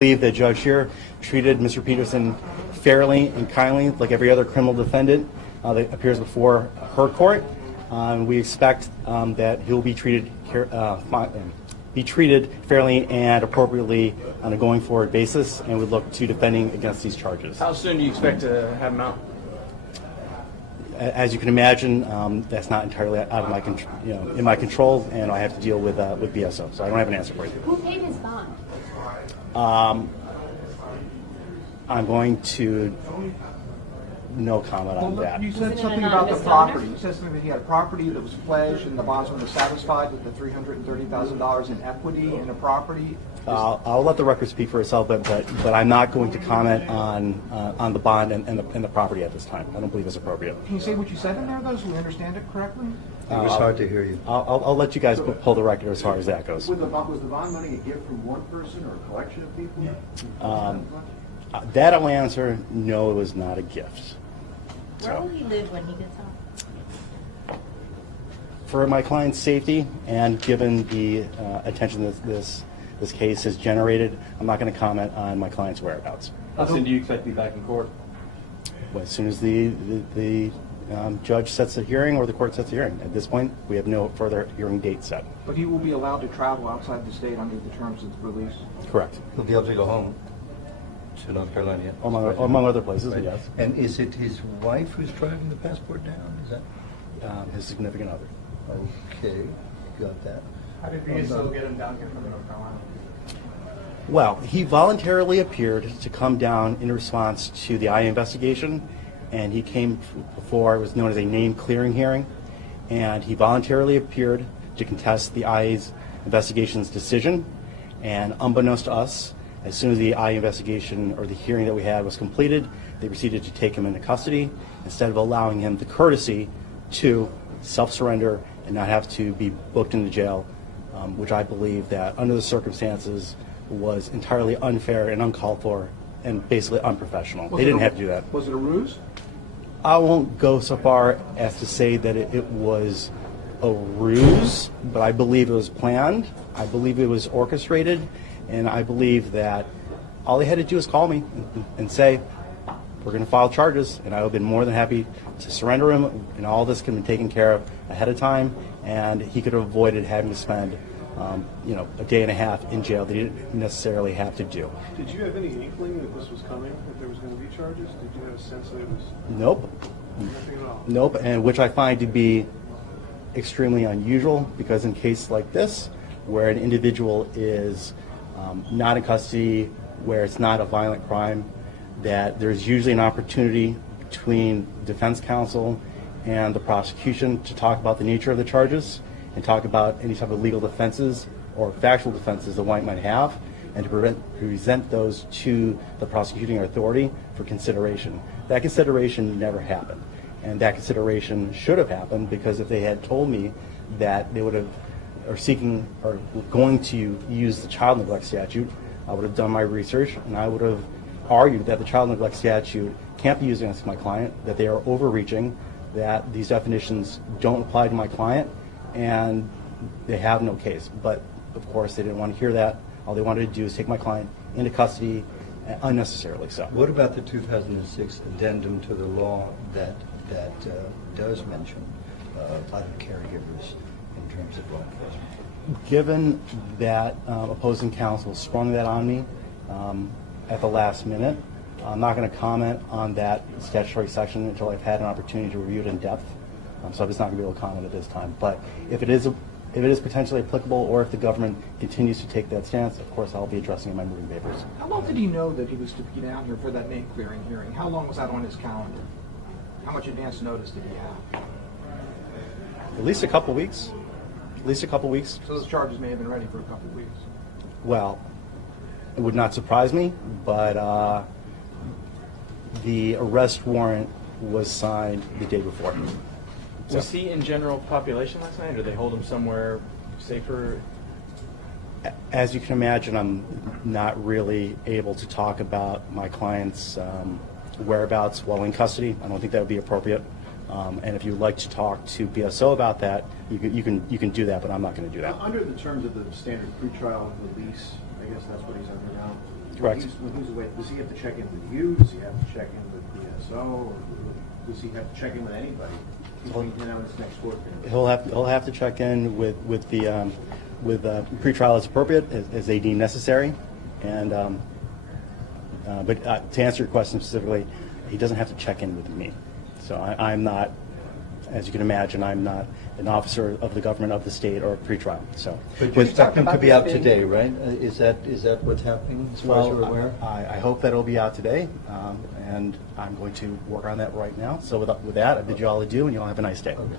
believe the judge here treated Mr. Peterson fairly and kindly, like every other criminal defendant that appears before her court. We expect that he'll be treated fairly and appropriately on a going forward basis, and we look to defending against these charges. How soon do you expect to have him out? As you can imagine, that's not entirely out of my in my control, and I have to deal with BSO, so I don't have an answer for you. Who paid his bond? I'm going to no comment on that. You said something about the property. You said something that he had a property that was pledged and the bondsman was satisfied with the $330,000 in equity in a property. I'll let the record speak for itself, but I'm not going to comment on the bond and the property at this time. I don't believe it's appropriate. Can you say what you said in there, though, so we understand it correctly? It was hard to hear you. I'll let you guys pull the record as far as that goes. Was the bond money a gift from one person or a collection of people? That I'll answer, no, it was not a gift. Where will he live when he gets out? For my client's safety and given the attention that this case has generated, I'm not going to comment on my client's whereabouts. How soon do you expect to be back in court? Well, as soon as the judge sets a hearing or the court sets a hearing. At this point, we have no further hearing date set. But he will be allowed to travel outside the state under the terms of the release? Correct. He'll be able to go home to North Carolina. Yet. Among other places, Right. yes. And is it his wife who's driving the passport down? Is that? His significant other. Okay, got that. How did BSO get him down here from North Carolina? Well, he voluntarily appeared to come down in response to the IA investigation, and he came before it was known as a name clearing hearing, and he voluntarily appeared to contest the IA's investigation's decision, and unbeknownst to us, as soon as the IA investigation or the hearing that we had was completed, they proceeded to take him into custody instead of allowing him the courtesy to self-surrender and not have to be booked into jail, which I believe that under the circumstances was entirely unfair and uncalled for and basically unprofessional. They didn't have to do that. Was it a ruse? I won't go so far as to say that it was a ruse, but I believe it was planned. I believe it was orchestrated, and I believe that all they had to do was call me and say, we're going to file charges, and I would have been more than happy to surrender him, and all this could have been taken care of ahead of time, and he could have avoided having to spend a day and a half in jail that he didn't necessarily have to do. Did you have any inkling that this was coming, that there was going to be charges? Did you have a sense that it was Nope. nothing at all? Nope, and which I find to be extremely unusual, because in cases like this, where an individual is not in custody, where it's not a violent crime, that there's usually an opportunity between defense counsel and the prosecution to talk about the nature of the charges and talk about any type of legal defenses or factual defenses the white might have, and to present those to the prosecuting authority for consideration. That consideration never happened, and that consideration should have happened, because if they had told me that they would have are seeking or going to use the child neglect statute, I would have done my research, and I would have argued that the child neglect statute can't be used against my client, that they are overreaching, that these definitions don't apply to my client, and they have no case. But of course they didn't want to hear that. All they wanted to do is take my client into custody unnecessarily so. What about the 2006 addendum to the law that does mention other caregivers in terms of law enforcement? Given that opposing counsel sprung that on me at the last minute, I'm not going to comment on that statutory section until I've had an opportunity to review it in depth. So I'm just not going to be able to comment at this time. But if it is potentially applicable, or if the government continues to take that stance, of course I'll be addressing it in my moving papers. How long did he know that he was to be down here for that name clearing hearing? How long was that on his calendar? How much advance notice did he have? At least a couple weeks. At least a couple weeks. So those charges may have been ready for a couple of weeks. Well, it would not surprise me, but the arrest warrant was signed the day before. Was he in general population last night, or did they hold him somewhere safer? As you can imagine, I'm not really able to talk about my client's whereabouts while in custody. I don't think that would be appropriate. And if you'd like to talk to BSO about that, you can do that, but I'm not going to do that. Under the terms of the standard pretrial release, I guess that's what he's under now. Correct. When he's away, does he have to check in with you? Does he have to check in with BSO? Or does he have to check in with anybody between now and his next court date? He'll have to check in with pretrial as appropriate, as they deem necessary. And but to answer your question specifically, he doesn't have to check in with me. So I'm not, as you can imagine, I'm not an officer of the government of the state or pretrial. So, But your document could be out this being- today, right? Is that what's happening as far as you're aware? I hope that it'll be out today, and I'm going to work on that right now. So with that, I bid you all adieu, and you all have a nice day. Okay.